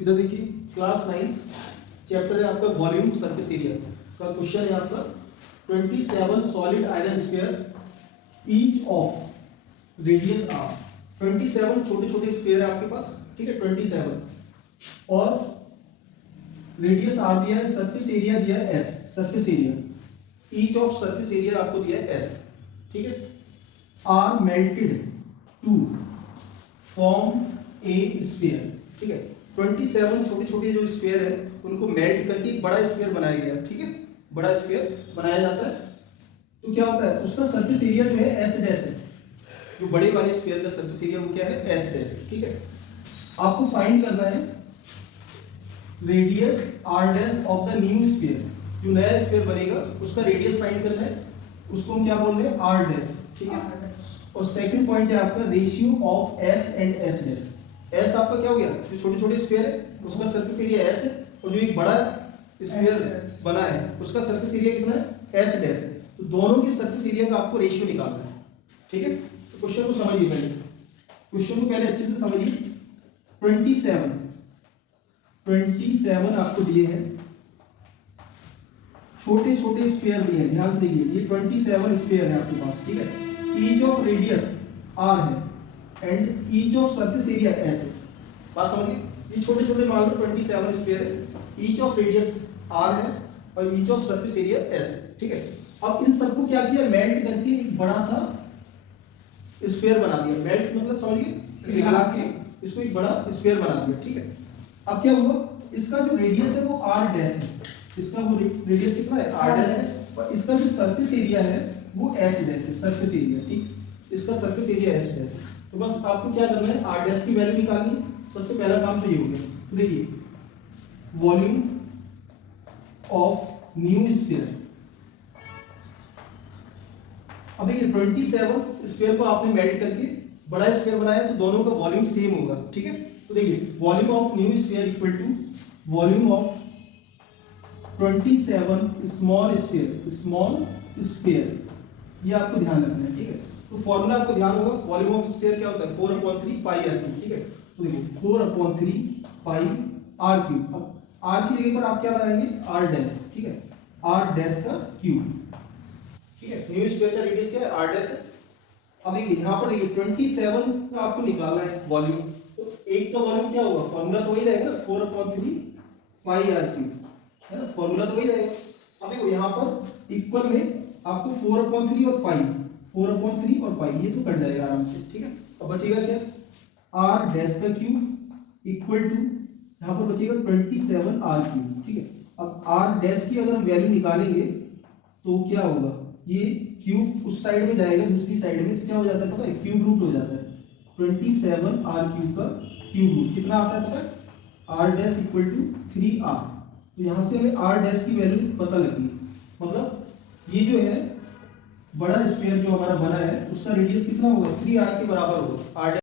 इधर देखिए class 9 chapter है आपका वॉल्यूम सरफेस एरिया का क्वेश्चन है आपका 27 solid iron sphere each of radius r. 27 छोटे छोटे स्फीयर है आपके पास, ठीक है 27, और रेडियस आर दिया है, सरफेस एरिया दिया है S, surface area each of surface area आपको दिया है एस, ठीक है। Are melted to form a sphere, ठीक है। 27 छोटे छोटे जो स्फीयर है उनको मेल्ट करके एक बड़ा स्फीयर बनाया गया है, ठीक है। बड़ा स्फीयर बनाया जाता है तो क्या होता है, उसका सरफेस एरिया जो है एस डैश है। जो बड़े वाले स्फीयर का सरफेस एरिया वो क्या है, एस डैश, ठीक है। आपको फाइंड करना है radius r dash of the new sphere. जो नया स्फीयर बनेगा उसका रेडियस फाइंड करना है, उसको हम क्या बोल रहे हैं, आर डैश, ठीक है। और सेकंड पॉइंट है आपका ratio of S and S dash. S आपका क्या हो गया, जो छोटे छोटे स्फीयर है उसका सरफेस एरिया एस है, और जो एक बड़ा स्फीयर बना है उसका सरफेस एरिया कितना है, एस डैश है। तो दोनों के सरफेस एरिया का आपको रेशियो निकालना है, ठीक है। तो क्वेश्चन को समझिए, क्वेश्चन को पहले अच्छे से समझिए। 27 आपको दिए हैं, छोटे छोटे स्फीयर दिए हैं, ध्यान से देखिए। ये 27 स्फीयर है आपके पास, ठीक है। ईच ऑफ रेडियस आर है and each of surface area S है। बात समझिए, ये छोटे छोटे मान लो 27 स्फीयर है, ईच ऑफ रेडियस आर है और each of surface area S है, ठीक है। अब इन सबको क्या किया, मेल्ट करके एक बड़ा सा स्फीयर बना दिया। मेल्ट मतलब समझिए, पिघला के इसको एक बड़ा स्फीयर बना दिया, ठीक है। अब क्या हुआ, इसका जो रेडियस है वो आर डैश है, इसका वो रेडियस कितना है, आर डैश है, और इसका जो सरफेस एरिया है वो एस डैश है, सरफेस एरिया, ठीक। इसका सरफेस एरिया एस डैश है। तो बस आपको क्या करना है, आर डैश की वैल्यू निकालनी है। सबसे पहला काम तो ये हो गया। तो देखिए वॉल्यूम ऑफ न्यू स्फीयर। अब देखिए 27 स्फीयर को आपने मेल्ट करके बड़ा स्फीयर बनाया तो दोनों का वॉल्यूम सेम होगा, ठीक है। तो देखिए volume of new sphere equal to volume of 27 small sphere, ये आपको ध्यान रखना है, ठीक है। तो फॉर्मूला आपको ध्यान होगा, वॉल्यूम ऑफ स्फीयर क्या होता है, 4/3 पाई आर क्यूब, ठीक है। तो देखिए 4/3 पाई आर क्यूब। अब आर की जगह पर आप क्या लगाएंगे, आर डैश, ठीक है, आर डैश का क्यूब, ठीक है। न्यू स्फीयर का रेडियस क्या है, आर डैश है। अब देखिए यहाँ पर देखिए 27 का आपको निकालना है वॉल्यूम, तो एक का वॉल्यूम क्या होगा, फॉर्मूला तो वही रहेगा 4/3 पाई आर क्यूब, है ना, फॉर्मूला तो वही रहेगा। अब देखो यहाँ पर इक्वल में आपको 4/3 और पाई, 4/3 और पाई, ये तो कट जाएगा आराम से, ठीक है। अब बचेगा क्या, आर डैश का क्यूब इक्वल टू यहाँ पर बचेगा 27 आर क्यूब, ठीक है। अब आर डैश की अगर हम वैल्यू निकालेंगे तो क्या होगा, ये क्यूब उस साइड में जाएगा, दूसरी साइड में, तो क्या हो जाता है पता है, क्यूब रूट हो जाता है। 27 आर क्यूब का क्यूब रूट कितना आता है पता है, are dash equal to 3r। तो यहाँ से हमें आर डैश की वैल्यू पता लगी, मतलब ये जो है बड़ा स्फीयर जो हमारा बना है उसका रेडियस कितना होगा, 3r के बराबर होगा। आर